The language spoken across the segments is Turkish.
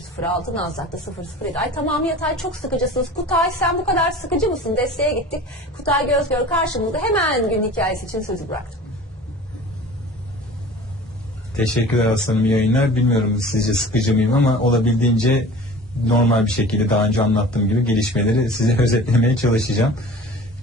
0.06, Nasdaq'ta 0.07. Ay tamam yatay çok sıkıcısınız. Kutay sen bu kadar sıkıcı mısın? Desteğe gittik. Kutay Gözgör karşımızda hemen gün hikayesi için sözü bıraktım. Teşekkürler aslanım yayınlar. Bilmiyorum sizce sıkıcı mıyım ama olabildiğince normal bir şekilde daha önce anlattığım gibi gelişmeleri size özetlemeye çalışacağım.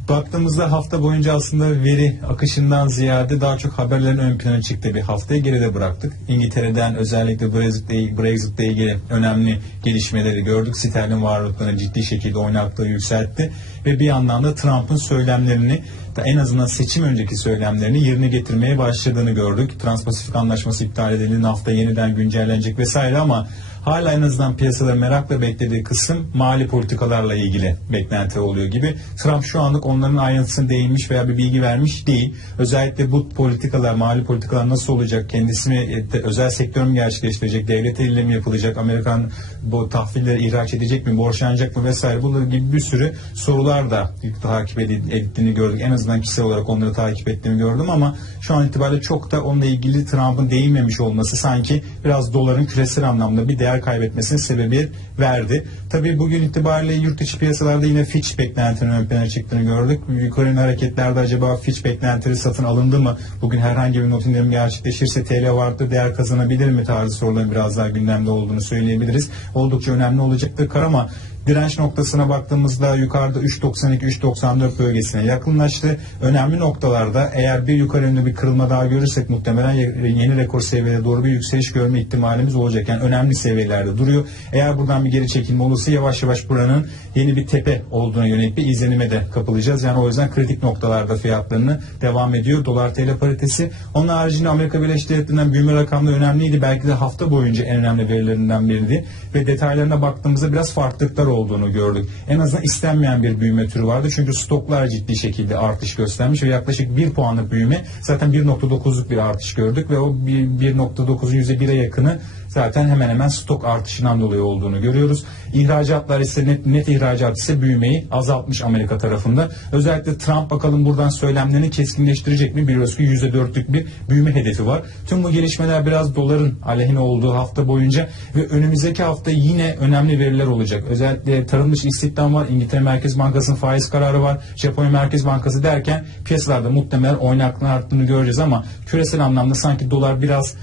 Baktığımızda hafta boyunca aslında veri akışından ziyade daha çok haberlerin ön plana çıktığı bir haftayı geride bıraktık. İngiltere'den özellikle Brexit'le Brexit'le ilgili önemli gelişmeleri gördük. Sterlin varlıklarını ciddi şekilde oynaklığı yükseltti ve bir yandan da Trump'ın söylemlerini da en azından seçim önceki söylemlerini yerine getirmeye başladığını gördük. Transpasifik Anlaşması iptal edildi, NAFTA yeniden güncellenecek vesaire ama hala en azından piyasaların merakla beklediği kısım mali politikalarla ilgili beklenti oluyor gibi. Trump şu anlık onların ayrıntısına değinmiş veya bir bilgi vermiş değil. Özellikle bu politikalar, mali politikalar nasıl olacak, kendisini e, de- özel sektör mü gerçekleştirecek, devlet eliyle mi yapılacak, Amerikan bu tahvilleri ihraç edecek mi, borçlanacak mı vesaire bunlar gibi bir sürü sorular da takip ettiğini gördük. En azından kişisel olarak onları takip ettiğimi gördüm ama şu an itibariyle çok da onunla ilgili Trump'ın değinmemiş olması sanki biraz doların küresel anlamda bir değer kaybetmesine sebebiyet verdi. Tabii bugün itibariyle yurt içi piyasalarda yine Fitch beklentinin ön plana çıktığını gördük. Yukarı yönlü hareketlerde acaba Fitch beklentileri satın alındı mı? Bugün herhangi bir not indirimi gerçekleşirse TL varlıklı değer kazanabilir mi tarzı soruların biraz daha gündemde olduğunu söyleyebiliriz. Oldukça önemli olacaktır kar ama direnç noktasına baktığımızda yukarıda 3.92-3.94 bölgesine yakınlaştı. Önemli noktalarda eğer bir yukarı yönlü bir kırılma daha görürsek muhtemelen yeni rekor seviyeye doğru bir yükseliş görme ihtimalimiz olacak. Yani önemli seviyelerde duruyor. Eğer buradan bir geri çekilme olursa yavaş yavaş buranın yeni bir tepe olduğuna yönelik bir izlenime de kapılacağız. Yani o yüzden kritik noktalarda fiyatlarını devam ediyor. Dolar TL paritesi. Onun haricinde Amerika Birleşik Devletleri'nden büyüme rakamları önemliydi. Belki de hafta boyunca en önemli verilerinden biriydi. Ve detaylarına baktığımızda biraz farklılıklar olduğunu gördük. En azından istenmeyen bir büyüme türü vardı. Çünkü stoklar ciddi şekilde artış göstermiş ve yaklaşık 1 puanlık büyüme zaten 1.9'luk bir artış gördük ve o bir- 1.9'un %1'e yakını zaten hemen hemen stok artışından dolayı olduğunu görüyoruz. İhracatlar ise net, net ihracat ise büyümeyi azaltmış Amerika tarafında. Özellikle Trump bakalım buradan söylemlerini keskinleştirecek mi? Biliyoruz ki %4'lük bir büyüme hedefi var. Tüm bu gelişmeler biraz doların aleyhine olduğu hafta boyunca ve önümüzdeki hafta yine önemli veriler olacak. Özellikle tarım dışı istihdam var, İngiltere Merkez Bankası'nın faiz kararı var, Japonya Merkez Bankası derken piyasalarda muhtemelen oynaklığın arttığını göreceğiz ama küresel anlamda sanki dolar biraz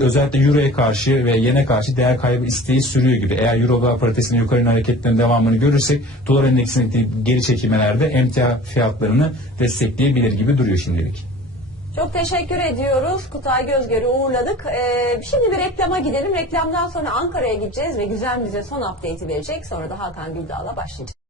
özellikle Euro'ya karşı ve yene karşı değer kaybı isteği sürüyor gibi. Eğer Euro dolar paritesinin yukarı hareketlerinin devamını görürsek dolar endeksindeki geri çekilmelerde emtia fiyatlarını destekleyebilir gibi duruyor şimdilik. Çok teşekkür ediyoruz. Kutay Gözgör'ü uğurladık. Ee, şimdi bir reklama gidelim. Reklamdan sonra Ankara'ya gideceğiz ve Güzel bize son update'i verecek. Sonra da Hakan Güldağ'la başlayacağız.